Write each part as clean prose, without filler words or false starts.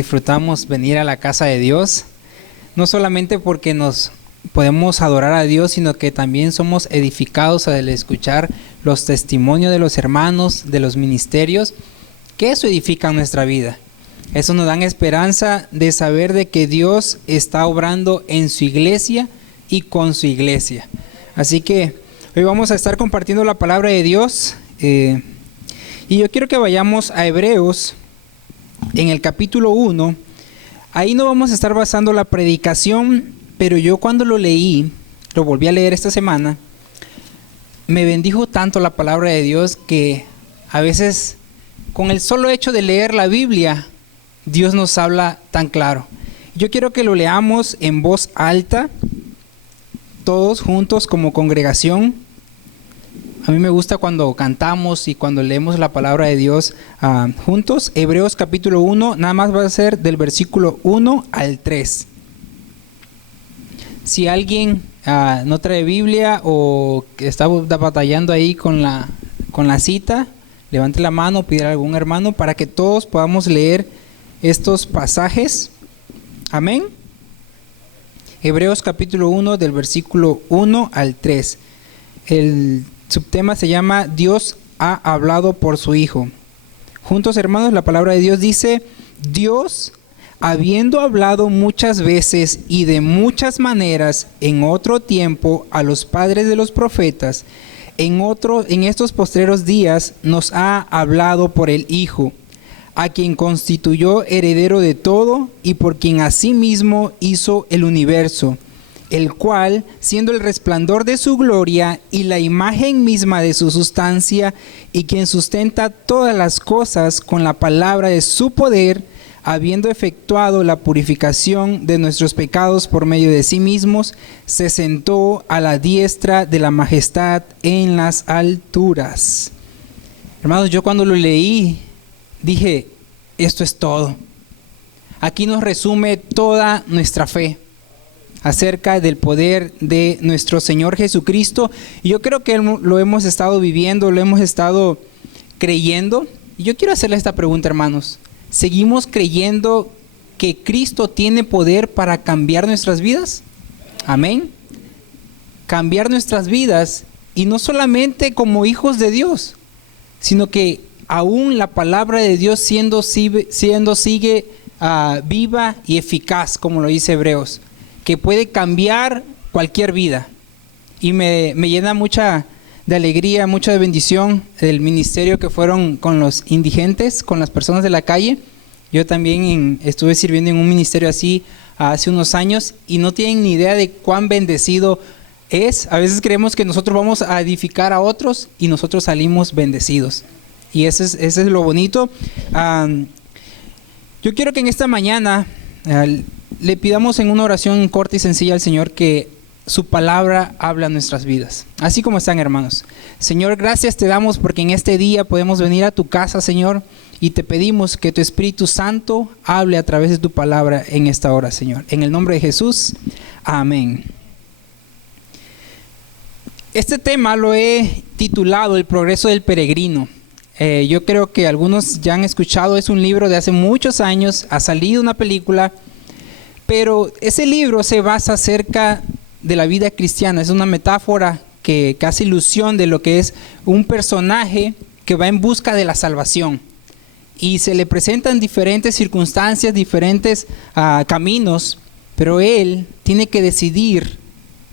Disfrutamos venir a la casa de Dios, no solamente porque nos podemos adorar a Dios, sino que también somos edificados al escuchar los testimonios de los hermanos, de los ministerios, que eso edifica nuestra vida. Eso nos da esperanza de saber de que Dios está obrando en su iglesia y con su iglesia. Así que hoy vamos a estar compartiendo la palabra de Dios y yo quiero que vayamos a Hebreos en el capítulo 1. Ahí no vamos a estar basando la predicación, pero yo cuando lo leí, lo volví a leer esta semana, me bendijo tanto la palabra de Dios que a veces con el solo hecho de leer la Biblia, Dios nos habla tan claro. Yo quiero que lo leamos en voz alta, todos juntos como congregación. A mí me gusta cuando cantamos y cuando leemos la palabra de Dios juntos. Hebreos capítulo 1, nada más va a ser del versículo 1 al 3. Si alguien no trae Biblia o está batallando ahí con la cita, levante la mano, pide a algún hermano para que todos podamos leer estos pasajes. Amén. Hebreos capítulo 1 del versículo 1 al 3. El subtema se llama Dios ha hablado por su Hijo. Juntos, hermanos, la palabra de Dios dice: Dios, habiendo hablado muchas veces y de muchas maneras en otro tiempo a los padres de los profetas, en estos postreros días nos ha hablado por el Hijo, a quien constituyó heredero de todo y por quien asimismo hizo el universo, el cual, siendo el resplandor de su gloria y la imagen misma de su sustancia, y quien sustenta todas las cosas con la palabra de su poder, habiendo efectuado la purificación de nuestros pecados por medio de sí mismos, se sentó a la diestra de la majestad en las alturas. Hermanos, yo cuando lo leí, dije, esto es todo. Aquí nos resume toda nuestra fe acerca del poder de nuestro Señor Jesucristo. Y yo creo que lo hemos estado viviendo, lo hemos estado creyendo. Y yo quiero hacerle esta pregunta, hermanos. ¿Seguimos creyendo que Cristo tiene poder para cambiar nuestras vidas? Amén. Cambiar nuestras vidas, y no solamente como hijos de Dios, sino que aún la palabra de Dios sigue viva y eficaz, como lo dice Hebreos, que puede cambiar cualquier vida. Y me llena mucha de alegría, mucha de bendición el ministerio que fueron con los indigentes, con las personas de la calle. Yo también estuve sirviendo en un ministerio así hace unos años y no tienen ni idea de cuán bendecido es. A veces creemos que nosotros vamos a edificar a otros y nosotros salimos bendecidos. Y ese es lo bonito. Yo quiero que en esta mañana le pidamos en una oración corta y sencilla al Señor que su palabra habla en nuestras vidas. Así como están, hermanos. Señor, gracias te damos porque en este día podemos venir a tu casa, Señor, y te pedimos que tu Espíritu Santo hable a través de tu palabra en esta hora, Señor. En el nombre de Jesús, amén. Este tema lo he titulado El progreso del peregrino. Yo creo que algunos ya han escuchado, es un libro de hace muchos años, ha salido una película, pero ese libro se basa acerca de la vida cristiana. Es una metáfora que hace ilusión de lo que es un personaje que va en busca de la salvación y se le presentan diferentes circunstancias, diferentes caminos, pero él tiene que decidir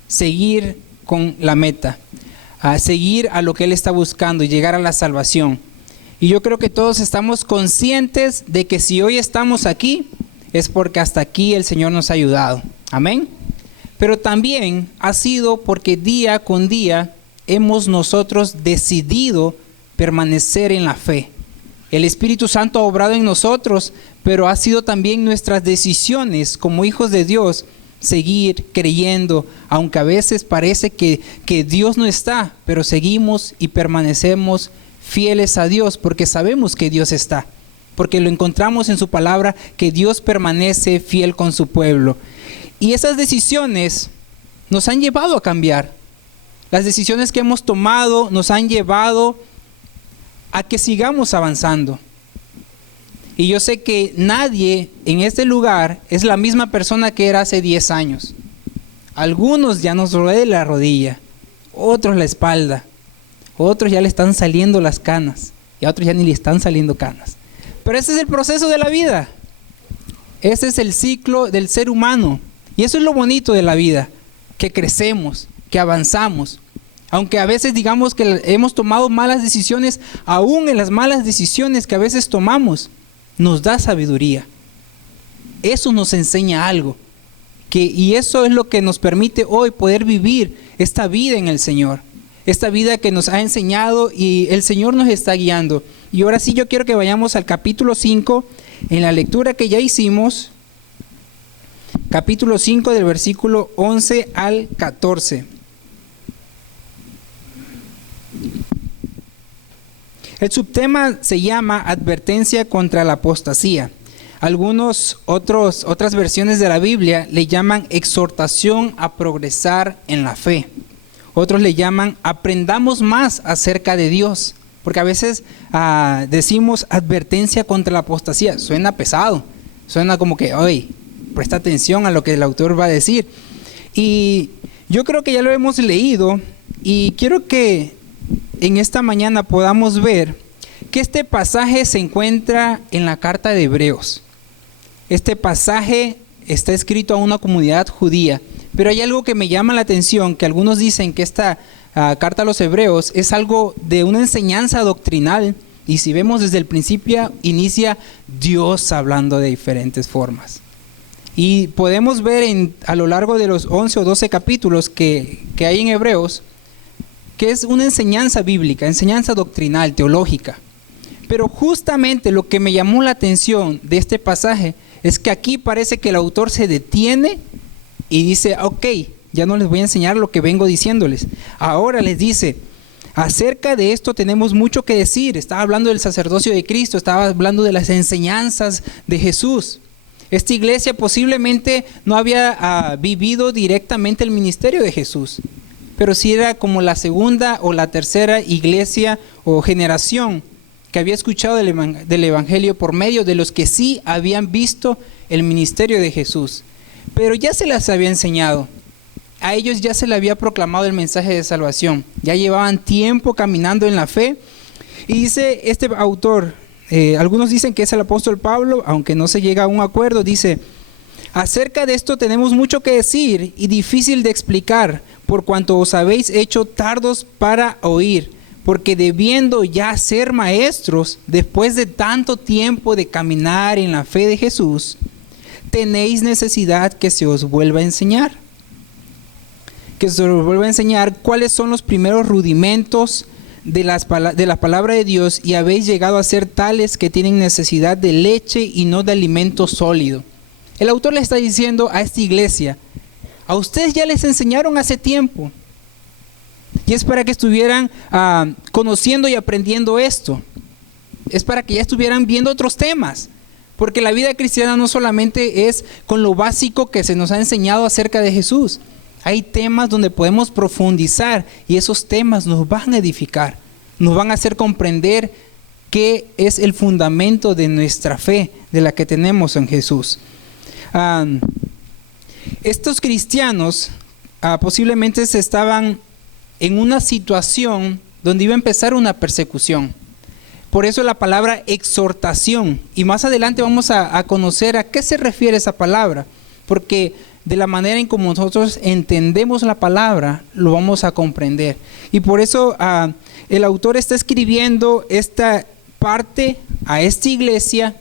seguir con la meta, seguir a lo que él está buscando y llegar a la salvación. Y yo creo que todos estamos conscientes de que si hoy estamos aquí es porque hasta aquí el Señor nos ha ayudado. Amén. Pero también ha sido porque día con día hemos nosotros decidido permanecer en la fe. El Espíritu Santo ha obrado en nosotros, pero ha sido también nuestras decisiones como hijos de Dios seguir creyendo, aunque a veces parece que Dios no está, pero seguimos y permanecemos fieles a Dios porque sabemos que Dios está, porque lo encontramos en su palabra, que Dios permanece fiel con su pueblo. Y esas decisiones nos han llevado a cambiar. Las decisiones que hemos tomado nos han llevado a que sigamos avanzando. Y yo sé que nadie en este lugar es la misma persona que era hace 10 años. Algunos ya nos duele la rodilla, otros la espalda, otros ya le están saliendo las canas y a otros ya ni le están saliendo canas. Pero ese es el proceso de la vida. Ese es el ciclo del ser humano. Y eso es lo bonito de la vida, que crecemos, que avanzamos. Aunque a veces digamos que hemos tomado malas decisiones, aún en las malas decisiones que a veces tomamos, nos da sabiduría. Eso nos enseña algo. Y eso es lo que nos permite hoy poder vivir esta vida en el Señor. Esta vida que nos ha enseñado y el Señor nos está guiando. Y ahora sí yo quiero que vayamos al capítulo 5, en la lectura que ya hicimos. Capítulo 5 del versículo 11 al 14. El subtema se llama Advertencia contra la apostasía. Otras versiones de la Biblia le llaman exhortación a progresar en la fe. Otros le llaman aprendamos más acerca de Dios. Porque a veces decimos advertencia contra la apostasía. Suena pesado. Suena como que, oye, presta atención a lo que el autor va a decir. Y yo creo que ya lo hemos leído. Y quiero que en esta mañana podamos ver que este pasaje se encuentra en la carta de Hebreos. Este pasaje está escrito a una comunidad judía, pero hay algo que me llama la atención, que algunos dicen que esta carta a los Hebreos es algo de una enseñanza doctrinal, y si vemos desde el principio, inicia Dios hablando de diferentes formas. Y podemos ver a lo largo de los 11 o 12 capítulos que hay en Hebreos, que es una enseñanza bíblica, enseñanza doctrinal, teológica. Pero justamente lo que me llamó la atención de este pasaje es que aquí parece que el autor se detiene y dice, ok, ya no les voy a enseñar lo que vengo diciéndoles. Ahora les dice, acerca de esto tenemos mucho que decir. Estaba hablando del sacerdocio de Cristo, estaba hablando de las enseñanzas de Jesús. Esta iglesia posiblemente no había vivido directamente el ministerio de Jesús, pero sí era como la segunda o la tercera iglesia o generación que había escuchado del Evangelio por medio de los que sí habían visto el ministerio de Jesús. Pero ya se les había enseñado, a ellos ya se les había proclamado el mensaje de salvación, ya llevaban tiempo caminando en la fe. Y dice este autor, algunos dicen que es el apóstol Pablo, aunque no se llega a un acuerdo, dice, acerca de esto tenemos mucho que decir y difícil de explicar, por cuanto os habéis hecho tardos para oír, porque debiendo ya ser maestros, después de tanto tiempo de caminar en la fe de Jesús, tenéis necesidad que se os vuelva a enseñar. Que se os vuelva a enseñar cuáles son los primeros rudimentos de la palabra de Dios, y habéis llegado a ser tales que tienen necesidad de leche y no de alimento sólido. El autor le está diciendo a esta iglesia, a ustedes ya les enseñaron hace tiempo. Y es para que estuvieran conociendo y aprendiendo esto. Es para que ya estuvieran viendo otros temas. Porque la vida cristiana no solamente es con lo básico que se nos ha enseñado acerca de Jesús. Hay temas donde podemos profundizar y esos temas nos van a edificar. Nos van a hacer comprender qué es el fundamento de nuestra fe, de la que tenemos en Jesús. Estos cristianos posiblemente estaban en una situación donde iba a empezar una persecución. Por eso la palabra exhortación. Y más adelante vamos a conocer a qué se refiere esa palabra. Porque de la manera en como nosotros entendemos la palabra, lo vamos a comprender. Y por eso el autor está escribiendo esta parte a esta iglesia,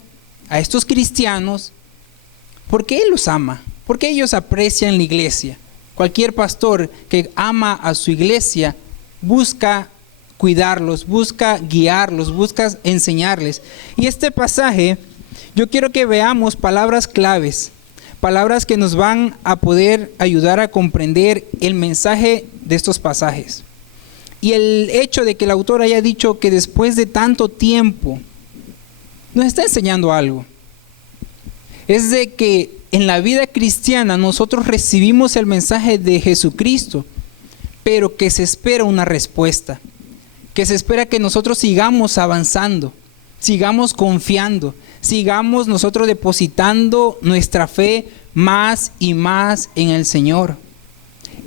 a estos cristianos, porque Él los ama, porque ellos aprecian la iglesia. Cualquier pastor que ama a su iglesia busca cuidarlos, busca guiarlos, busca enseñarles. Y este pasaje, yo quiero que veamos palabras claves, palabras que nos van a poder ayudar a comprender el mensaje de estos pasajes. Y el hecho de que el autor haya dicho que después de tanto tiempo, nos está enseñando algo. Es de que en la vida cristiana nosotros recibimos el mensaje de Jesucristo, pero que se espera una respuesta, que se espera que nosotros sigamos avanzando, sigamos confiando, sigamos nosotros depositando nuestra fe más y más en el Señor,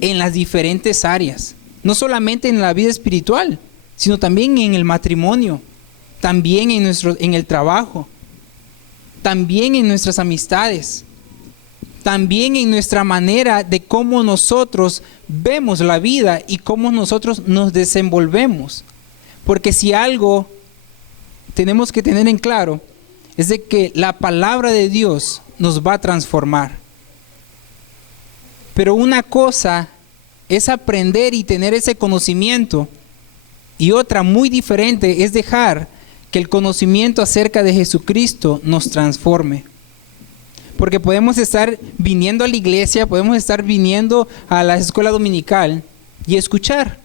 en las diferentes áreas, no solamente en la vida espiritual, sino también en el matrimonio, también en el trabajo, también en nuestras amistades, también en nuestra manera de cómo nosotros vemos la vida y cómo nosotros nos desenvolvemos. Porque si algo tenemos que tener en claro es de que la palabra de Dios nos va a transformar. Pero una cosa es aprender y tener ese conocimiento, y otra muy diferente es dejar que el conocimiento acerca de Jesucristo nos transforme. Porque podemos estar viniendo a la iglesia, podemos estar viniendo a la escuela dominical y escuchar.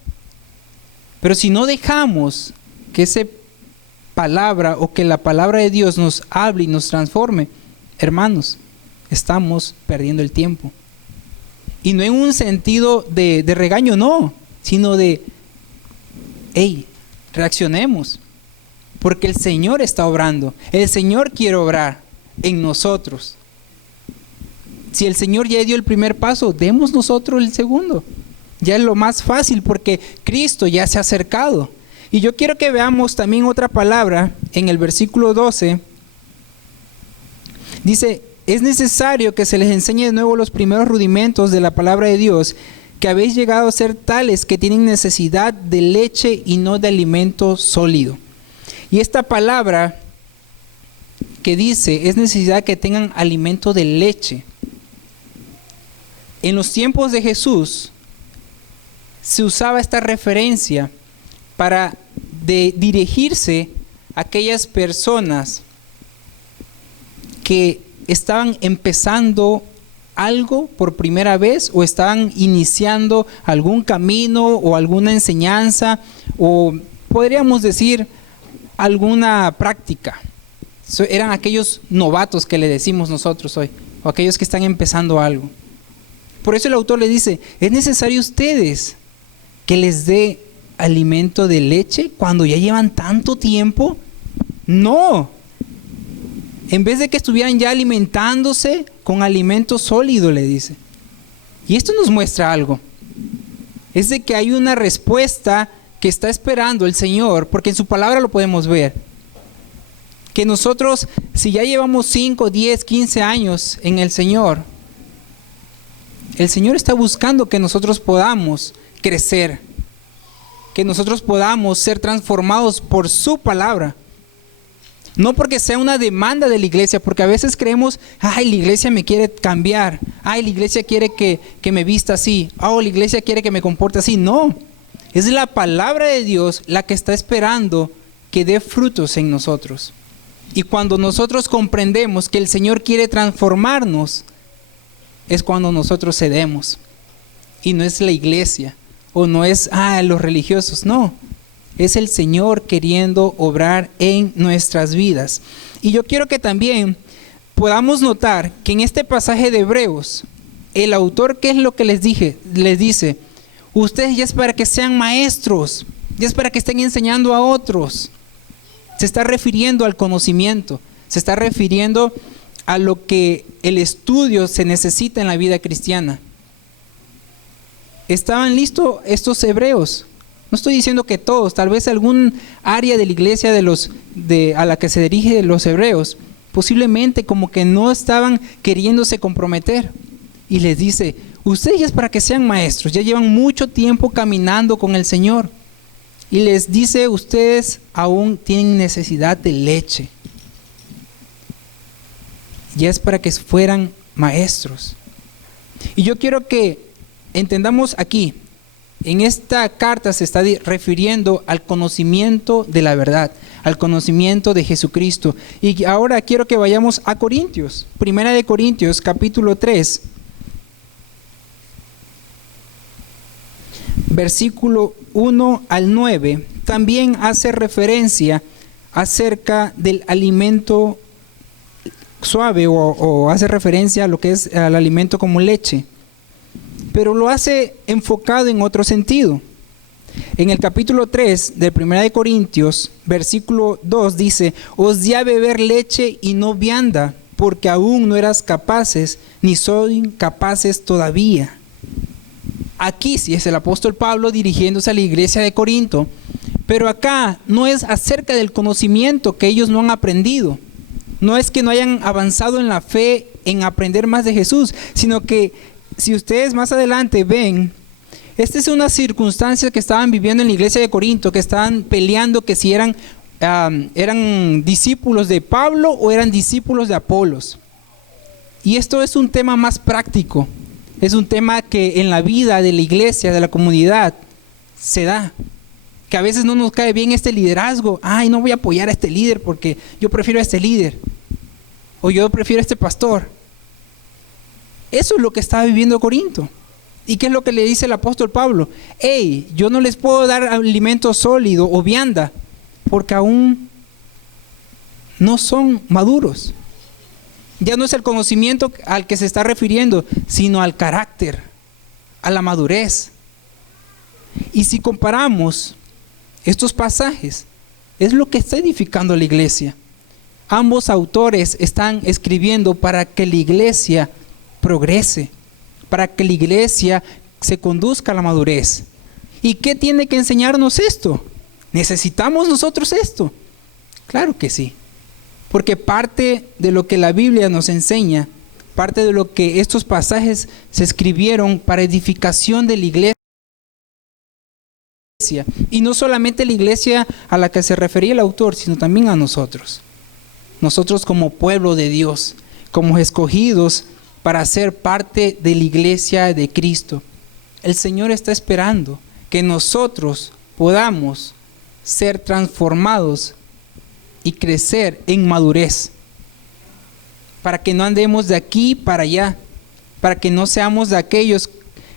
Pero si no dejamos que esa palabra o que la palabra de Dios nos hable y nos transforme, hermanos, estamos perdiendo el tiempo. Y no en un sentido de regaño, no, sino de, hey, reaccionemos. Porque el Señor está obrando, el Señor quiere obrar en nosotros. Si el Señor ya dio el primer paso, demos nosotros el segundo. Ya es lo más fácil porque Cristo ya se ha acercado. Y yo quiero que veamos también otra palabra en el versículo 12. Dice, es necesario que se les enseñe de nuevo los primeros rudimentos de la palabra de Dios, que habéis llegado a ser tales que tienen necesidad de leche y no de alimento sólido. Y esta palabra que dice, es necesidad que tengan alimento de leche. En los tiempos de Jesús se usaba esta referencia para dirigirse a aquellas personas que estaban empezando algo por primera vez o estaban iniciando algún camino o alguna enseñanza o podríamos decir alguna práctica. Eran aquellos novatos que le decimos nosotros hoy o aquellos que están empezando algo. Por eso el autor le dice, es necesario ustedes que les dé alimento de leche cuando ya llevan tanto tiempo. No. En vez de que estuvieran ya alimentándose con alimento sólido, le dice. Y esto nos muestra algo. Es de que hay una respuesta que está esperando el Señor, porque en su palabra lo podemos ver. Que nosotros, si ya llevamos 5, 10, 15 años en el Señor está buscando que nosotros podamos crecer, que nosotros podamos ser transformados por su palabra. No porque sea una demanda de la iglesia, porque a veces creemos, ay, la iglesia me quiere cambiar, ay, la iglesia quiere que me vista así, oh, la iglesia quiere que me comporte así. No, es la palabra de Dios la que está esperando que dé frutos en nosotros. Y cuando nosotros comprendemos que el Señor quiere transformarnos, es cuando nosotros cedemos. Y no es la iglesia, o no es los religiosos, no. Es el Señor queriendo obrar en nuestras vidas. Y yo quiero que también podamos notar que en este pasaje de Hebreos, el autor, ¿qué es lo que les dice? Ustedes ya es para que sean maestros, ya es para que estén enseñando a otros. Se está refiriendo al conocimiento, se está refiriendo a lo que el estudio se necesita en la vida cristiana. ¿Estaban listos estos hebreos? No estoy diciendo que todos, tal vez algún área de la iglesia a la que se dirigen los hebreos, posiblemente como que no estaban queriéndose comprometer. Y les dice, ustedes ya es para que sean maestros, ya llevan mucho tiempo caminando con el Señor. Y les dice, ustedes aún tienen necesidad de leche. Ya es para que fueran maestros. Y yo quiero que entendamos aquí, en esta carta se está refiriendo al conocimiento de la verdad, al conocimiento de Jesucristo. Y ahora quiero que vayamos a Corintios, Primera de Corintios, capítulo 3, versículo 1 al 9, también hace referencia acerca del alimento suave o hace referencia a lo que es al alimento como leche, pero lo hace enfocado en otro sentido. En el capítulo 3 de 1 de Corintios, versículo 2 dice: os di a beber leche y no vianda, porque aún no eras capaces, ni soy capaces todavía. Aquí sí es el apóstol Pablo dirigiéndose a la iglesia de Corinto, pero acá no es acerca del conocimiento que ellos no han aprendido. No es que no hayan avanzado en la fe, en aprender más de Jesús, sino que si ustedes más adelante ven, esta es una circunstancia que estaban viviendo en la iglesia de Corinto, que estaban peleando que si eran discípulos de Pablo o eran discípulos de Apolos. Y esto es un tema más práctico, es un tema que en la vida de la iglesia, de la comunidad, se da. Que a veces no nos cae bien este liderazgo. Ay, no voy a apoyar a este líder porque yo prefiero a este líder. O yo prefiero a este pastor. Eso es lo que estaba viviendo Corinto. ¿Y qué es lo que le dice el apóstol Pablo? Hey, yo no les puedo dar alimento sólido o vianda porque aún no son maduros. Ya no es el conocimiento al que se está refiriendo, sino al carácter, a la madurez. Y si comparamos estos pasajes, es lo que está edificando la iglesia. Ambos autores están escribiendo para que la iglesia progrese, para que la iglesia se conduzca a la madurez. ¿Y qué tiene que enseñarnos esto? ¿Necesitamos nosotros esto? Claro que sí, porque parte de lo que la Biblia nos enseña, parte de lo que estos pasajes se escribieron para edificación de la iglesia. Y no solamente la iglesia a la que se refería el autor, sino también a nosotros. Nosotros como pueblo de Dios, como escogidos para ser parte de la iglesia de Cristo. El Señor está esperando que nosotros podamos ser transformados y crecer en madurez, para que no andemos de aquí para allá, para que no seamos de aquellos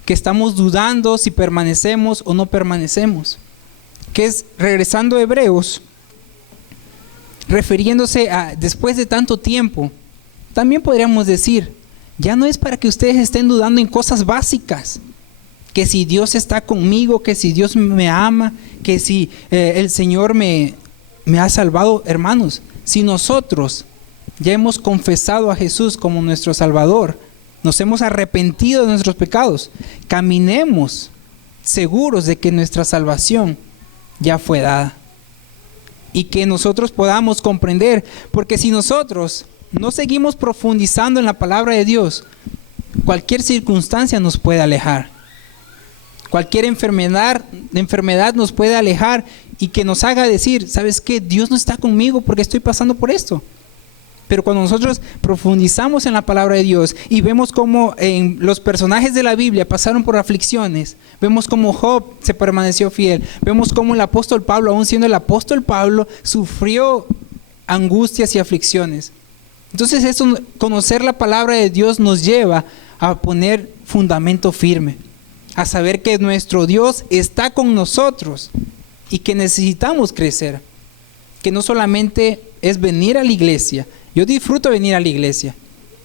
que estamos dudando si permanecemos o no permanecemos. Que es, regresando a Hebreos, refiriéndose a después de tanto tiempo, también podríamos decir, ya no es para que ustedes estén dudando en cosas básicas, que si Dios está conmigo, que si Dios me ama, que si el Señor me ha salvado. Hermanos, si nosotros ya hemos confesado a Jesús como nuestro Salvador, nos hemos arrepentido de nuestros pecados, caminemos seguros de que nuestra salvación ya fue dada. Y que nosotros podamos comprender, porque si nosotros no seguimos profundizando en la palabra de Dios, cualquier circunstancia nos puede alejar. Cualquier enfermedad nos puede alejar y que nos haga decir, ¿sabes qué? Dios no está conmigo porque estoy pasando por esto. Pero cuando nosotros profundizamos en la palabra de Dios y vemos cómo en los personajes de la Biblia pasaron por aflicciones, vemos cómo Job se permaneció fiel, vemos cómo el apóstol Pablo, aún siendo el apóstol Pablo, sufrió angustias y aflicciones. Entonces eso, conocer la palabra de Dios nos lleva a poner fundamento firme, a saber que nuestro Dios está con nosotros y que necesitamos crecer, que no solamente es venir a la iglesia. Yo disfruto venir a la iglesia,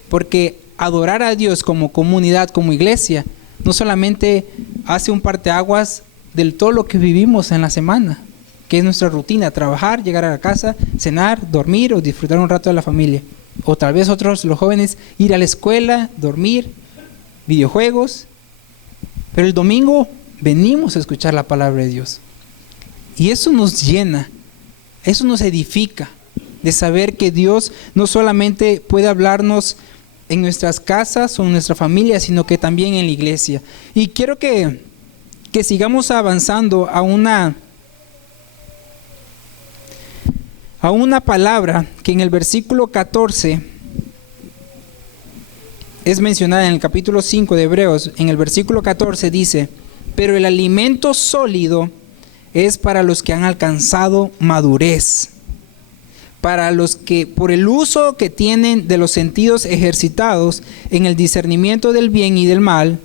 porque adorar a Dios como comunidad, como iglesia, no solamente hace un parteaguas de todo lo que vivimos en la semana, que es nuestra rutina, trabajar, llegar a la casa, cenar, dormir o disfrutar un rato de la familia. O tal vez otros, los jóvenes, ir a la escuela, dormir, videojuegos. Pero el domingo venimos a escuchar la palabra de Dios. Y eso nos llena, eso nos edifica, de saber que Dios no solamente puede hablarnos en nuestras casas o en nuestra familia, sino que también en la iglesia. Y quiero que sigamos avanzando a una palabra que en el versículo 14 es mencionada en el capítulo 5 de Hebreos. En el versículo 14 dice, pero el alimento sólido es para los que han alcanzado madurez, para los que por el uso que tienen de los sentidos ejercitados en el discernimiento del bien y del mal,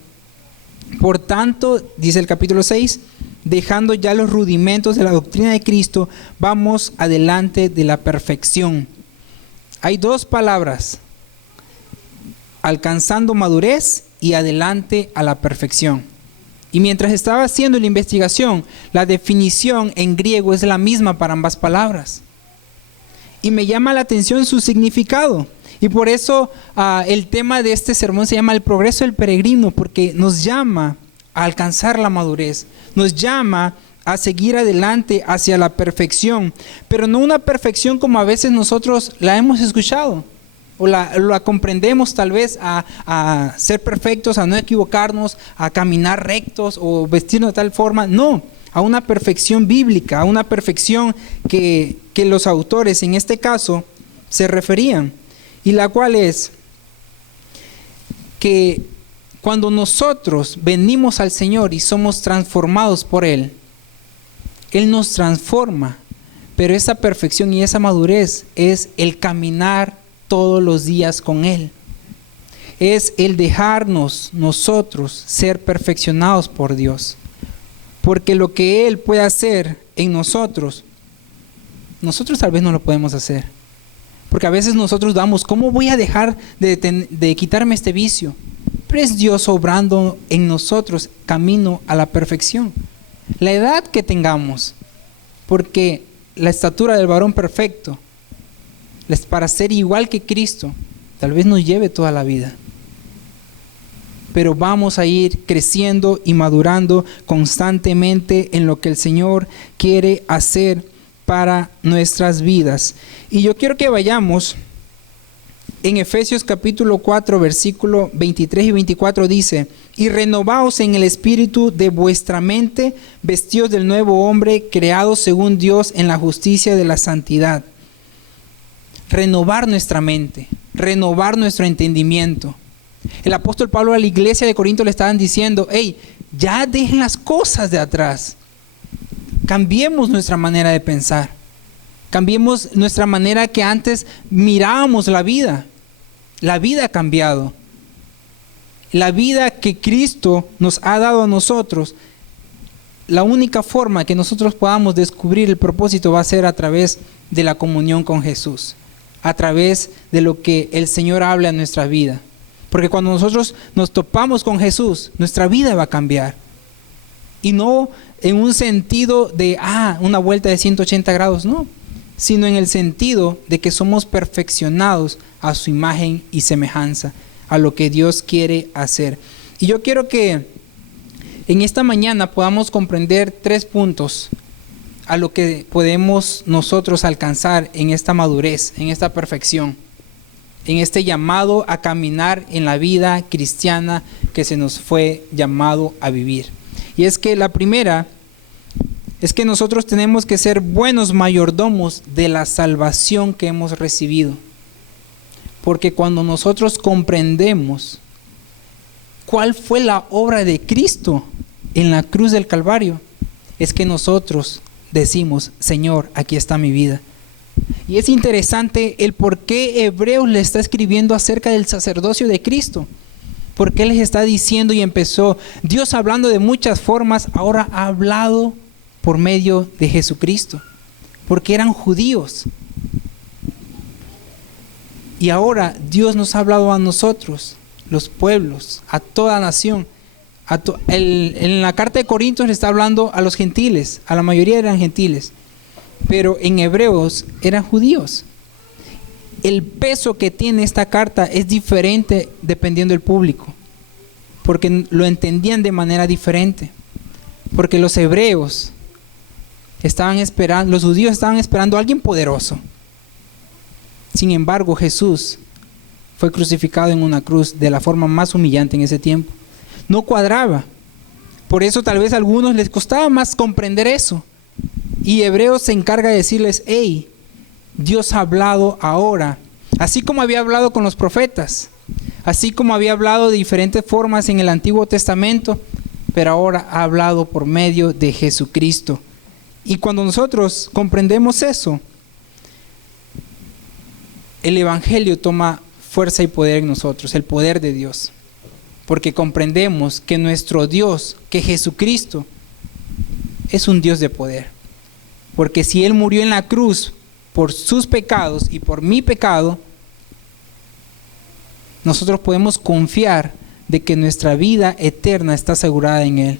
por tanto, dice el capítulo 6, dejando ya los rudimentos de la doctrina de Cristo, vamos adelante de la perfección. Hay dos palabras, alcanzando madurez y adelante a la perfección. Y mientras estaba haciendo la investigación, la definición en griego es la misma para ambas palabras. Y me llama la atención su significado. Y por eso el tema de este sermón se llama el progreso del peregrino, porque nos llama a alcanzar la madurez, nos llama a seguir adelante hacia la perfección, pero no una perfección como a veces nosotros la hemos escuchado, o la comprendemos tal vez a ser perfectos, a no equivocarnos, a caminar rectos o vestirnos de tal forma. No, a una perfección bíblica, a una perfección que los autores en este caso se referían, y la cual es que cuando nosotros venimos al Señor y somos transformados por Él, Él nos transforma, pero esa perfección y esa madurez es el caminar todos los días con Él. Es el dejarnos nosotros ser perfeccionados por Dios. Porque lo que Él puede hacer en nosotros tal vez no lo podemos hacer. Porque a veces nosotros damos, ¿cómo voy a dejar de quitarme este vicio? Pero es Dios obrando en nosotros camino a la perfección. La edad que tengamos, porque la estatura del varón perfecto, para ser igual que Cristo, tal vez nos lleve toda la vida. Pero vamos a ir creciendo y madurando constantemente en lo que el Señor quiere hacer para nuestras vidas. Y yo quiero que vayamos en Efesios capítulo 4, versículo 23 y 24 dice: y renovaos en el espíritu de vuestra mente, vestidos del nuevo hombre, creado según Dios en la justicia de la santidad. Renovar nuestra mente, renovar nuestro entendimiento. El apóstol Pablo a la iglesia de Corinto le estaban diciendo: hey, ya dejen las cosas de atrás. Cambiemos nuestra manera de pensar. Cambiemos nuestra manera que antes mirábamos la vida. La vida ha cambiado. La vida que Cristo nos ha dado a nosotros, la única forma que nosotros podamos descubrir el propósito va a ser a través de la comunión con Jesús, a través de lo que el Señor habla en nuestra vida. Porque cuando nosotros nos topamos con Jesús, nuestra vida va a cambiar. Y no en un sentido de, una vuelta de 180 grados, no. Sino en el sentido de que somos perfeccionados a su imagen y semejanza, a lo que Dios quiere hacer. Y yo quiero que en esta mañana podamos comprender 3 puntos a lo que podemos nosotros alcanzar en esta madurez, en esta perfección, en este llamado a caminar en la vida cristiana que se nos fue llamado a vivir. Y es que la primera es que nosotros tenemos que ser buenos mayordomos de la salvación que hemos recibido. Porque cuando nosotros comprendemos cuál fue la obra de Cristo en la cruz del Calvario, es que nosotros decimos: Señor, aquí está mi vida. Y es interesante el por qué Hebreos le está escribiendo acerca del sacerdocio de Cristo. Porque Él les está diciendo, y empezó Dios hablando de muchas formas, ahora ha hablado por medio de Jesucristo. Porque eran judíos. Y ahora Dios nos ha hablado a nosotros, los pueblos, a toda nación. En la carta de Corintios le está hablando a los gentiles, a la mayoría eran gentiles, pero en Hebreos eran judíos. El peso que tiene esta carta es diferente dependiendo del público, porque lo entendían de manera diferente. Porque los hebreos estaban esperando, los judíos estaban esperando a alguien poderoso. Sin embargo, Jesús fue crucificado en una cruz de la forma más humillante en ese tiempo. No cuadraba. Por eso tal vez a algunos les costaba más comprender eso. Y Hebreos se encarga de decirles: hey, Dios ha hablado ahora, así como había hablado con los profetas, así como había hablado de diferentes formas en el Antiguo Testamento, pero ahora ha hablado por medio de Jesucristo. Y cuando nosotros comprendemos eso, el Evangelio toma fuerza y poder en nosotros, el poder de Dios. Porque comprendemos que nuestro Dios, que Jesucristo, es un Dios de poder. Porque si Él murió en la cruz por sus pecados y por mi pecado, nosotros podemos confiar de que nuestra vida eterna está asegurada en Él.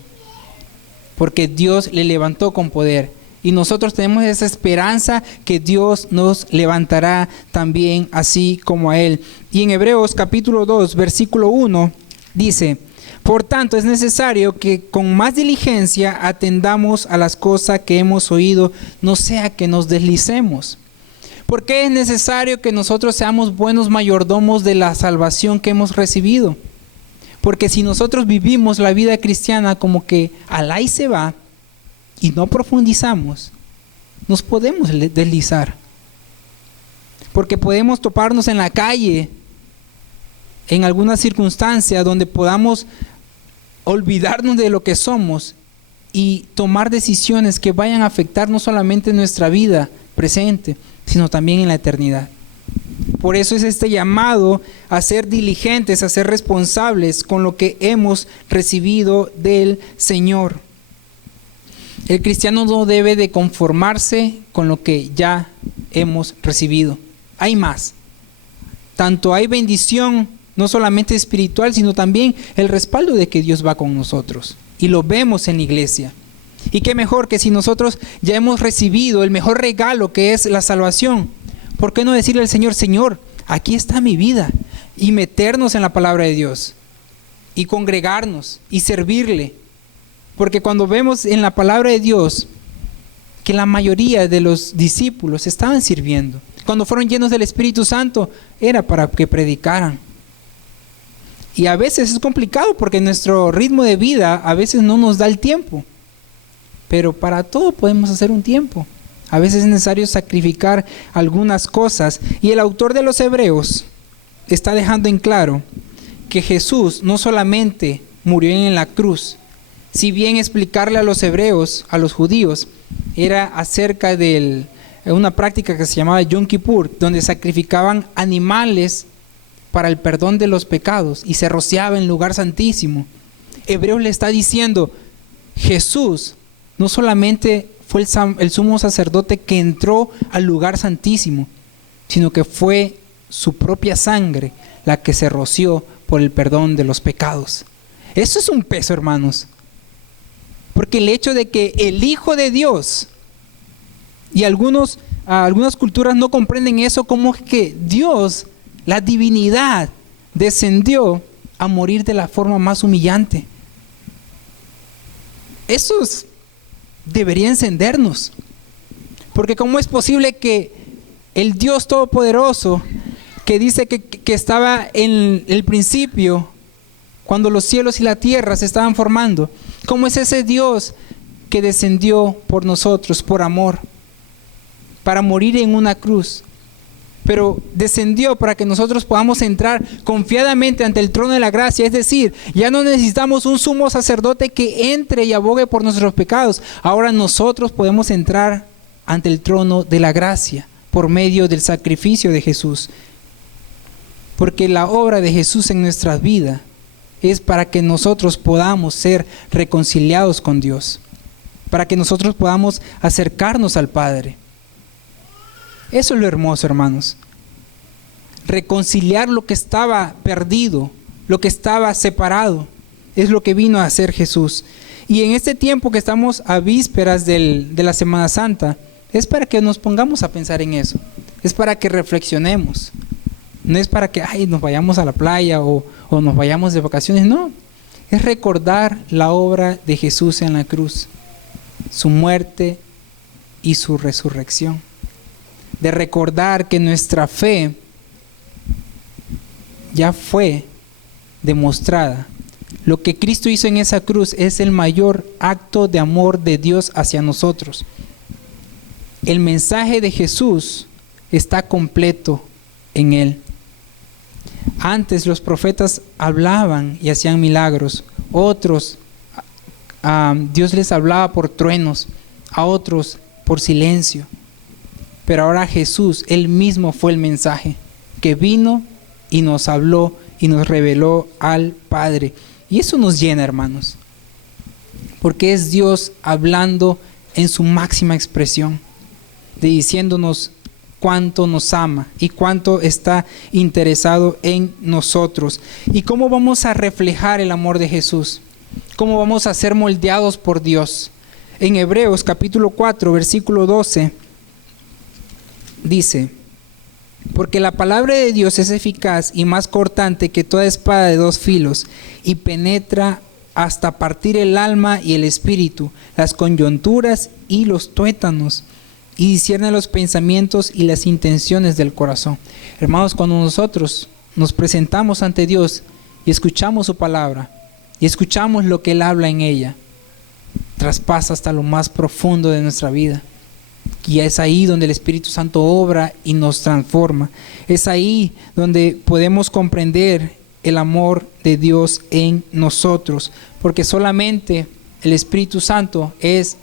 porque Dios le levantó con poder. Y nosotros tenemos esa esperanza que Dios nos levantará también así como a Él. Y en Hebreos capítulo 2, versículo 1, dice: por tanto, es necesario que con más diligencia atendamos a las cosas que hemos oído, no sea que nos deslicemos. ¿Por qué es necesario que nosotros seamos buenos mayordomos de la salvación que hemos recibido? Porque si nosotros vivimos la vida cristiana como que al ahí se va y no profundizamos, nos podemos deslizar. Porque podemos toparnos en la calle, en alguna circunstancia donde podamos olvidarnos de lo que somos y tomar decisiones que vayan a afectar no solamente nuestra vida presente, sino también en la eternidad. Por eso es este llamado a ser diligentes, a ser responsables con lo que hemos recibido del Señor. El cristiano no debe de conformarse con lo que ya hemos recibido. Hay más. Tanto hay bendición, no solamente espiritual, sino también el respaldo de que Dios va con nosotros. Y lo vemos en la iglesia. Y qué mejor que si nosotros ya hemos recibido el mejor regalo que es la salvación. ¿Por qué no decirle al Señor: Señor, aquí está mi vida? Y meternos en la palabra de Dios. Y congregarnos y servirle. Porque cuando vemos en la palabra de Dios que la mayoría de los discípulos estaban sirviendo. Cuando fueron llenos del Espíritu Santo, era para que predicaran. Y a veces es complicado porque nuestro ritmo de vida a veces no nos da el tiempo. Pero para todo podemos hacer un tiempo. A veces es necesario sacrificar algunas cosas. Y el autor de los Hebreos está dejando en claro que Jesús no solamente murió en la cruz. Si bien explicarle a los hebreos, a los judíos, era acerca de una práctica que se llamaba Yom Kippur, donde sacrificaban animales para el perdón de los pecados y se rociaba en el lugar santísimo. Hebreos le está diciendo: Jesús no solamente fue el sumo sacerdote que entró al lugar santísimo, sino que fue su propia sangre la que se roció por el perdón de los pecados. Eso es un peso, hermanos. Porque el hecho de que el Hijo de Dios, y algunas culturas no comprenden eso, como es que Dios, la divinidad, descendió a morir de la forma más humillante. Eso debería encendernos. Porque ¿cómo es posible que el Dios Todopoderoso, que dice que estaba en el principio, cuando los cielos y la tierra se estaban formando, cómo es ese Dios que descendió por nosotros, por amor, para morir en una cruz? Pero descendió para que nosotros podamos entrar confiadamente ante el trono de la gracia. Es decir, ya no necesitamos un sumo sacerdote que entre y abogue por nuestros pecados. Ahora nosotros podemos entrar ante el trono de la gracia por medio del sacrificio de Jesús. Porque la obra de Jesús en nuestras vidas es para que nosotros podamos ser reconciliados con Dios, para que nosotros podamos acercarnos al Padre. Eso es lo hermoso, hermanos. Reconciliar lo que estaba perdido, lo que estaba separado, es lo que vino a hacer Jesús. Y en este tiempo que estamos a vísperas de la Semana Santa, es para que nos pongamos a pensar en eso. Es para que reflexionemos. No es para que nos vayamos a la playa o nos vayamos de vacaciones. No, es recordar la obra de Jesús en la cruz, su muerte y su resurrección. De recordar que nuestra fe ya fue demostrada. Lo que Cristo hizo en esa cruz es el mayor acto de amor de Dios hacia nosotros. El mensaje de Jesús está completo en Él. Antes los profetas hablaban y hacían milagros. Otros, Dios les hablaba por truenos. A otros por silencio. Pero ahora Jesús, Él mismo fue el mensaje que vino y nos habló y nos reveló al Padre. Y eso nos llena, hermanos. Porque es Dios hablando en su máxima expresión. Diciéndonos cuánto nos ama y cuánto está interesado en nosotros. ¿Y cómo vamos a reflejar el amor de Jesús? ¿Cómo vamos a ser moldeados por Dios? En Hebreos capítulo 4, versículo 12, dice: porque la palabra de Dios es eficaz y más cortante que toda espada de dos filos, y penetra hasta partir el alma y el espíritu, las coyunturas y los tuétanos, y discierne los pensamientos y las intenciones del corazón. Hermanos, cuando nosotros nos presentamos ante Dios y escuchamos su palabra, y escuchamos lo que Él habla en ella, traspasa hasta lo más profundo de nuestra vida. Y es ahí donde el Espíritu Santo obra y nos transforma. Es ahí donde podemos comprender el amor de Dios en nosotros, porque solamente el Espíritu Santo es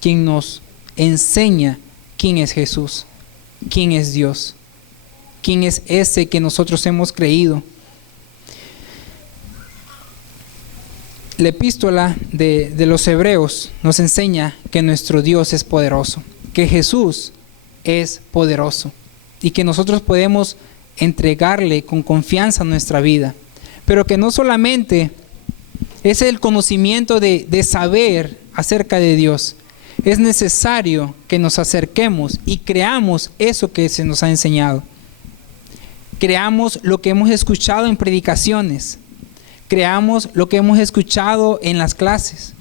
quien nos enseña quién es Jesús, quién es Dios, quién es ese que nosotros hemos creído. La epístola de los Hebreos nos enseña que nuestro Dios es poderoso, que Jesús es poderoso y que nosotros podemos entregarle con confianza nuestra vida, pero que no solamente es el conocimiento de saber acerca de Dios, es necesario que nos acerquemos y creamos eso que se nos ha enseñado. Creamos lo que hemos escuchado en predicaciones, creamos lo que hemos escuchado en las clases.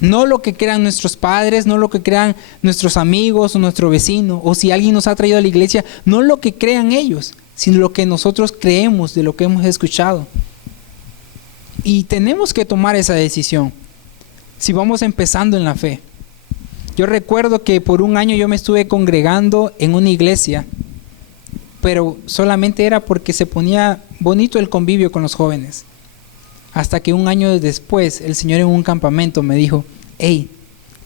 No lo que crean nuestros padres, no lo que crean nuestros amigos o nuestro vecino, o si alguien nos ha traído a la iglesia, no lo que crean ellos, sino lo que nosotros creemos de lo que hemos escuchado. Y tenemos que tomar esa decisión si vamos empezando en la fe. Yo recuerdo que por un año yo me estuve congregando en una iglesia, pero solamente era porque se ponía bonito el convivio con los jóvenes. Hasta que un año después el Señor en un campamento me dijo: hey,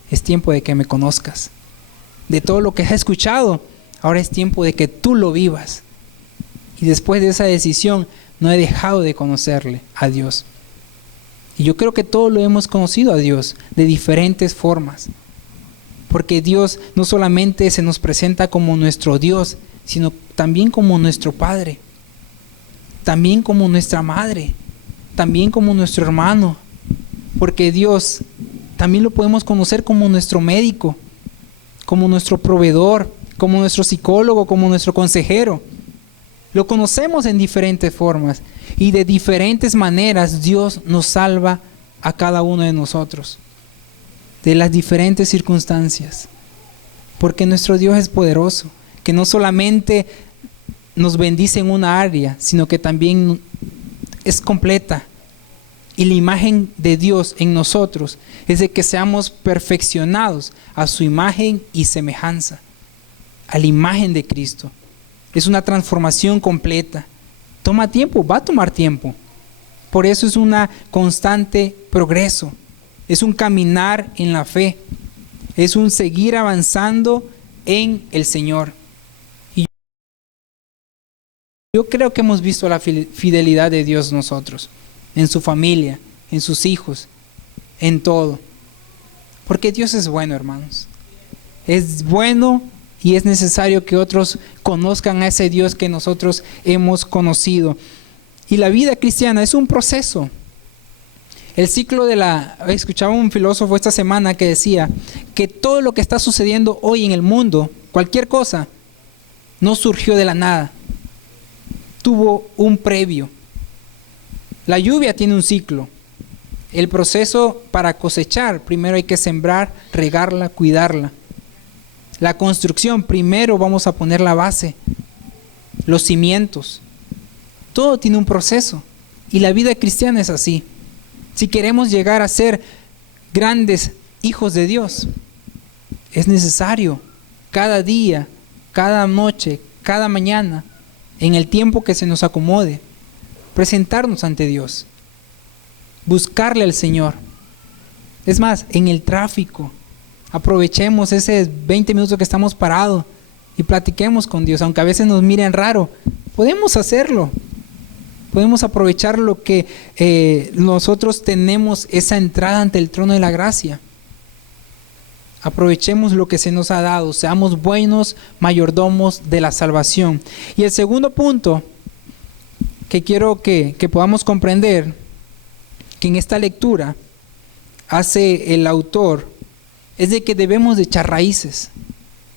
es tiempo de que me conozcas. De todo lo que has escuchado, ahora es tiempo de que tú lo vivas. Y después de esa decisión no he dejado de conocerle a Dios. Y yo creo que todos lo hemos conocido a Dios de diferentes formas. Porque Dios no solamente se nos presenta como nuestro Dios, sino también como nuestro Padre, también como nuestra madre, también como nuestro hermano, porque Dios también lo podemos conocer como nuestro médico, como nuestro proveedor, como nuestro psicólogo, como nuestro consejero. Lo conocemos en diferentes formas y de diferentes maneras Dios nos salva a cada uno de nosotros, de las diferentes circunstancias, porque nuestro Dios es poderoso, que no solamente nos bendice en una área, sino que también es completa. Y la imagen de Dios en nosotros es de que seamos perfeccionados a su imagen y semejanza, a la imagen de Cristo. Es una transformación completa. Toma tiempo, va a tomar tiempo. Por eso es un constante progreso. Es un caminar en la fe. Es un seguir avanzando en el Señor. Y yo creo que hemos visto la fidelidad de Dios nosotros, en su familia, en sus hijos, en todo. Porque Dios es bueno, hermanos. Es bueno y es necesario que otros conozcan a ese Dios que nosotros hemos conocido. Y la vida cristiana es un proceso. El ciclo escuchaba un filósofo esta semana que decía que todo lo que está sucediendo hoy en el mundo, cualquier cosa, no surgió de la nada. Tuvo un previo. La lluvia tiene un ciclo. El proceso para cosechar, primero hay que sembrar, regarla, cuidarla. La construcción, primero vamos a poner la base, los cimientos. Todo tiene un proceso. Y la vida cristiana es así. Si queremos llegar a ser grandes hijos de Dios, es necesario cada día, cada noche, cada mañana, en el tiempo que se nos acomode, presentarnos ante Dios, buscarle al Señor. Es más, en el tráfico, aprovechemos ese 20 minutos que estamos parados y platiquemos con Dios, aunque a veces nos miren raro, podemos hacerlo. Podemos aprovechar lo que nosotros tenemos, esa entrada ante el trono de la gracia. Aprovechemos lo que se nos ha dado, seamos buenos mayordomos de la salvación. Y el segundo punto que quiero que podamos comprender, que en esta lectura hace el autor es de que debemos de echar raíces,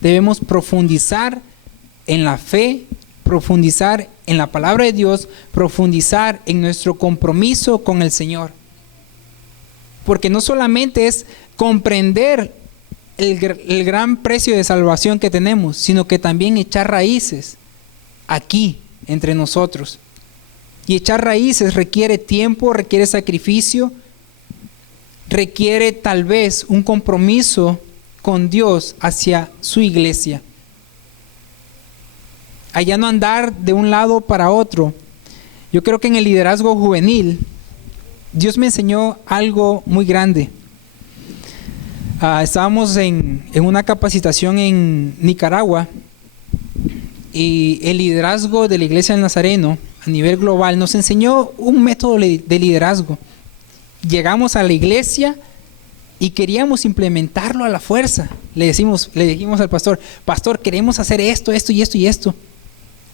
debemos profundizar en la fe, profundizar en la palabra de Dios, profundizar en nuestro compromiso con el Señor. Porque no solamente es comprender el gran precio de salvación que tenemos, sino que también echar raíces aquí entre nosotros. Y echar raíces requiere tiempo, requiere sacrificio, requiere tal vez un compromiso con Dios hacia su iglesia. Allá no andar de un lado para otro. Yo creo que en el liderazgo juvenil, Dios me enseñó algo muy grande. Estábamos en una capacitación en Nicaragua y el liderazgo de la Iglesia del Nazareno a nivel global nos enseñó un método de liderazgo. Llegamos a la iglesia y queríamos implementarlo a la fuerza. Le dijimos al pastor, queremos hacer esto y esto y esto.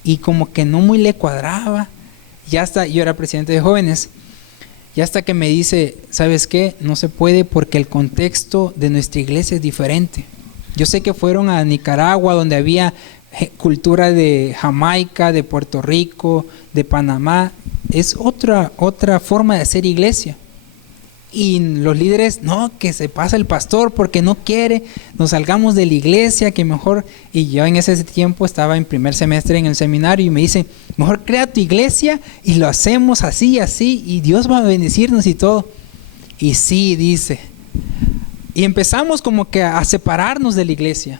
Y como que no muy le cuadraba. Ya hasta, yo era presidente de jóvenes, y hasta que me dice, ¿sabes qué? No se puede porque el contexto de nuestra iglesia es diferente. Yo sé que fueron a Nicaragua, donde había cultura de Jamaica, de Puerto Rico, de Panamá. Es otra forma de hacer iglesia. Y los líderes, no, que se pasa el pastor porque no quiere, nos salgamos de la iglesia, que mejor. Y yo en ese tiempo estaba en primer semestre en el seminario y me dicen, mejor crea tu iglesia y lo hacemos así, y Dios va a bendecirnos y todo. Y sí, dice. Y empezamos como que a separarnos de la iglesia,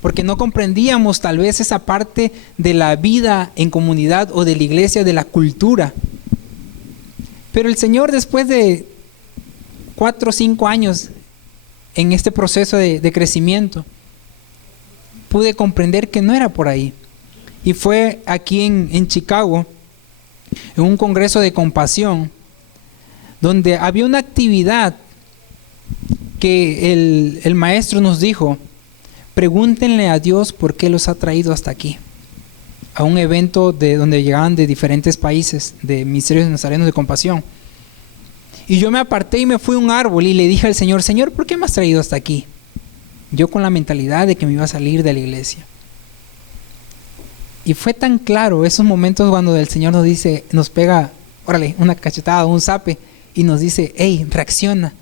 porque no comprendíamos tal vez esa parte de la vida en comunidad o de la iglesia, de la cultura. Pero el Señor, después de 4 o 5 años en este proceso de crecimiento, pude comprender que no era por ahí. Y fue aquí en Chicago, en un congreso de compasión, donde había una actividad que el maestro nos dijo, pregúntenle a Dios por qué los ha traído hasta aquí. A un evento donde llegaban de diferentes países, de ministerios nazarenos de compasión. Y yo me aparté y me fui a un árbol y le dije al Señor, Señor, ¿por qué me has traído hasta aquí? Yo con la mentalidad de que me iba a salir de la iglesia. Y fue tan claro esos momentos cuando el Señor nos dice, nos pega, órale, una cachetada, un zape, y nos dice, hey, reacciona.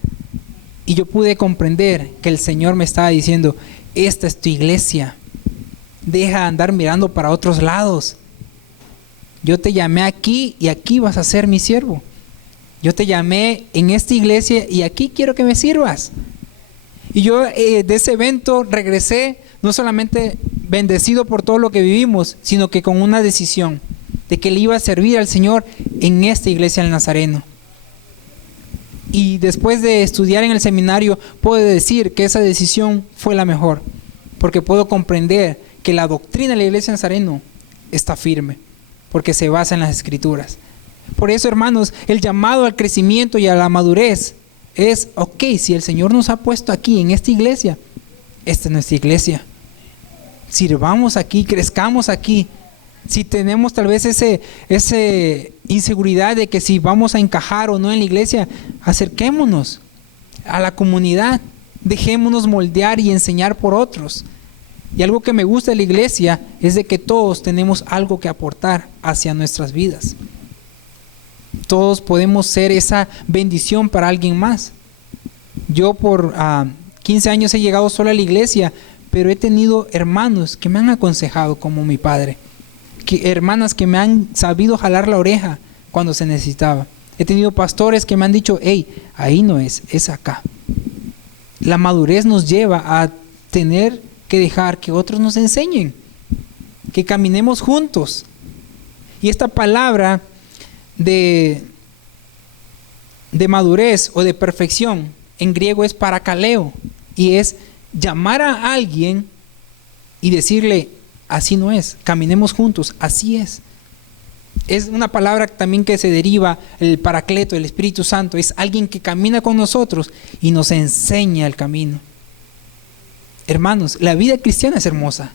Y yo pude comprender que el Señor me estaba diciendo, esta es tu iglesia. Deja de andar mirando para otros lados. Yo te llamé aquí y aquí vas a ser mi siervo. Yo te llamé en esta iglesia y aquí quiero que me sirvas. Y yo de ese evento regresé no solamente bendecido por todo lo que vivimos, sino que con una decisión de que le iba a servir al Señor en esta iglesia del Nazareno. Y después de estudiar en el seminario, puedo decir que esa decisión fue la mejor, porque puedo comprender que la doctrina de la iglesia del Nazareno está firme, porque se basa en las Escrituras. Por eso, hermanos, el llamado al crecimiento y a la madurez es, ok, si el Señor nos ha puesto aquí en esta iglesia, esta es nuestra iglesia. Sirvamos aquí, crezcamos aquí. Si tenemos tal vez esa inseguridad de que si vamos a encajar o no en la iglesia, acerquémonos a la comunidad, dejémonos moldear y enseñar por otros. Y algo que me gusta de la iglesia es de que todos tenemos algo que aportar hacia nuestras vidas. Todos podemos ser esa bendición para alguien más. Yo por 15 años he llegado solo a la iglesia, pero he tenido hermanos que me han aconsejado como mi padre, hermanas que me han sabido jalar la oreja cuando se necesitaba. He tenido pastores que me han dicho, hey, ahí no es acá. La madurez nos lleva a tener que dejar que otros nos enseñen, que caminemos juntos. Y esta palabra de madurez o de perfección en griego es parakaleo, y es llamar a alguien y decirle, así no es, caminemos juntos, así es. Es una palabra también que se deriva, el paracleto, el Espíritu Santo, es alguien que camina con nosotros y nos enseña el camino. Hermanos, la vida cristiana es hermosa,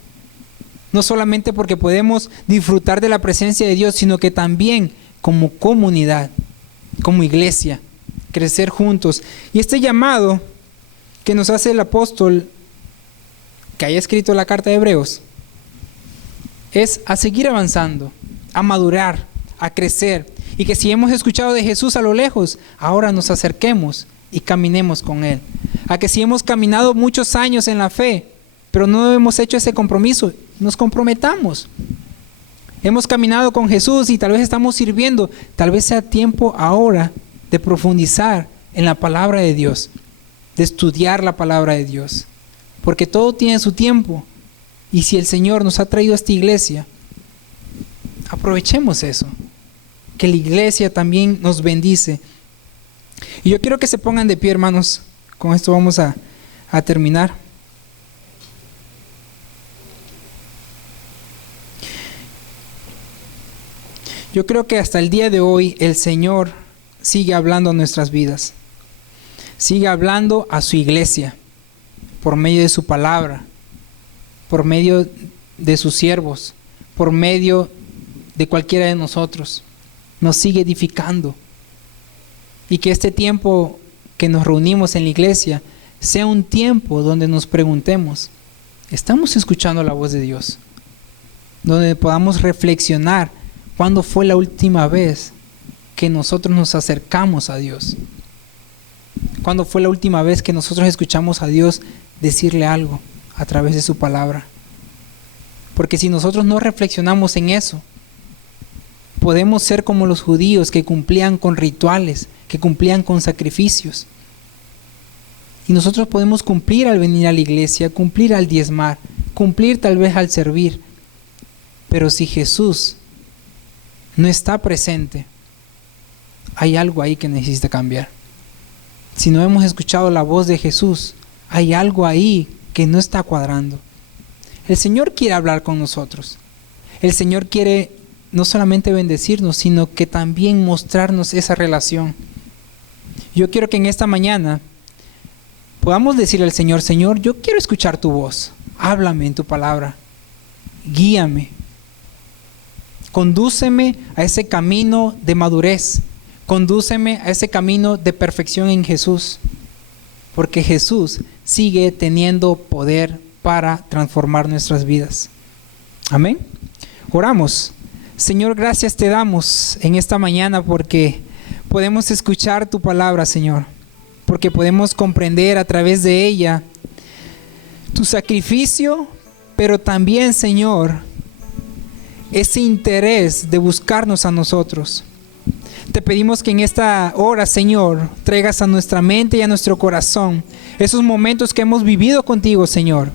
no solamente porque podemos disfrutar de la presencia de Dios, sino que también como comunidad, como iglesia, crecer juntos. Y este llamado que nos hace el apóstol que haya escrito la carta de Hebreos es a seguir avanzando, a madurar, a crecer, y que si hemos escuchado de Jesús a lo lejos, ahora nos acerquemos y caminemos con Él. A que si hemos caminado muchos años en la fe, pero no hemos hecho ese compromiso, nos comprometamos. Hemos caminado con Jesús y tal vez estamos sirviendo, tal vez sea tiempo ahora de profundizar en la palabra de Dios, de estudiar la palabra de Dios, porque todo tiene su tiempo. Y si el Señor nos ha traído a esta iglesia, aprovechemos eso, que la iglesia también nos bendice. Y yo quiero que se pongan de pie, hermanos. Con esto vamos a terminar. Yo creo que hasta el día de hoy el Señor sigue hablando a nuestras vidas. Sigue hablando a su iglesia por medio de su palabra, por medio de sus siervos, por medio de cualquiera de nosotros. Nos sigue edificando. Y que este tiempo que nos reunimos en la iglesia sea un tiempo donde nos preguntemos, ¿estamos escuchando la voz de Dios? Donde podamos reflexionar cuándo fue la última vez que nosotros nos acercamos a Dios. ¿Cuándo fue la última vez que nosotros escuchamos a Dios decirle algo a través de su palabra? Porque si nosotros no reflexionamos en eso, podemos ser como los judíos que cumplían con rituales, que cumplían con sacrificios. Y nosotros podemos cumplir al venir a la iglesia, cumplir al diezmar, cumplir tal vez al servir. Pero si Jesús no está presente, hay algo ahí que necesita cambiar. Si no hemos escuchado la voz de Jesús, hay algo ahí que no está cuadrando. El Señor quiere hablar con nosotros. El Señor quiere no solamente bendecirnos, sino que también mostrarnos esa relación. Yo quiero que en esta mañana podamos decirle al Señor, Señor, yo quiero escuchar tu voz. Háblame en tu palabra. Guíame. Condúceme a ese camino de madurez. Condúceme a ese camino de perfección en Jesús. Porque Jesús sigue teniendo poder para transformar nuestras vidas. Amén. Oramos. Señor, gracias te damos en esta mañana porque podemos escuchar tu palabra, Señor. Porque podemos comprender a través de ella tu sacrificio, pero también, Señor, ese interés de buscarnos a nosotros. Te pedimos que en esta hora, Señor, traigas a nuestra mente y a nuestro corazón esos momentos que hemos vivido contigo, Señor.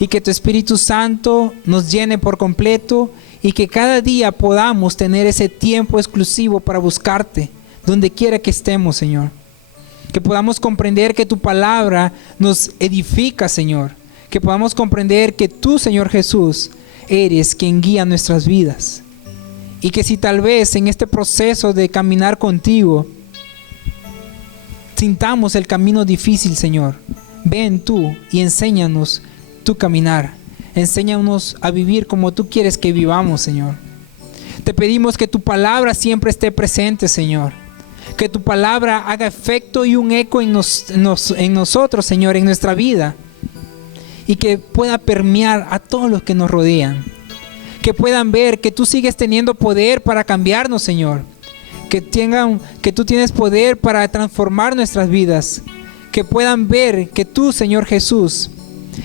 Y que tu Espíritu Santo nos llene por completo y que cada día podamos tener ese tiempo exclusivo para buscarte, donde quiera que estemos, Señor. Que podamos comprender que tu palabra nos edifica, Señor. Que podamos comprender que tú, Señor Jesús, eres quien guía nuestras vidas. Y que si tal vez en este proceso de caminar contigo sintamos el camino difícil, Señor, ven tú y enséñanos tu caminar. Enséñanos a vivir como tú quieres que vivamos, Señor. Te pedimos que tu palabra siempre esté presente, Señor. Que tu palabra haga efecto y un eco en nosotros, Señor, en nuestra vida. Y que pueda permear a todos los que nos rodean. Que puedan ver que tú sigues teniendo poder para cambiarnos, Señor. Que tú tienes poder para transformar nuestras vidas. Que puedan ver que tú, Señor Jesús,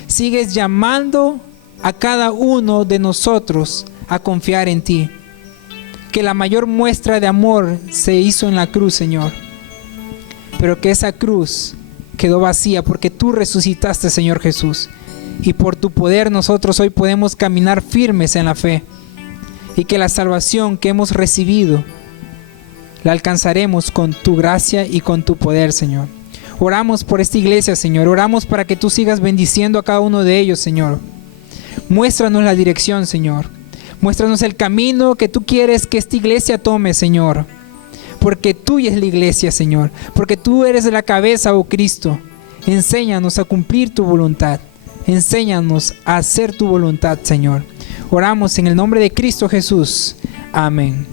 sigues llamando a cada uno de nosotros a confiar en ti. Que la mayor muestra de amor se hizo en la cruz, Señor. Pero que esa cruz quedó vacía porque tú resucitaste, Señor Jesús. Y por tu poder nosotros hoy podemos caminar firmes en la fe. Y que la salvación que hemos recibido la alcanzaremos con tu gracia y con tu poder, Señor. Oramos por esta iglesia, Señor. Oramos para que tú sigas bendiciendo a cada uno de ellos, Señor. Muéstranos la dirección, Señor. Muéstranos el camino que tú quieres que esta iglesia tome, Señor. Porque tuya es la iglesia, Señor. Porque tú eres la cabeza, oh Cristo. Enséñanos a cumplir tu voluntad. Enséñanos a hacer tu voluntad, Señor. Oramos en el nombre de Cristo Jesús. Amén.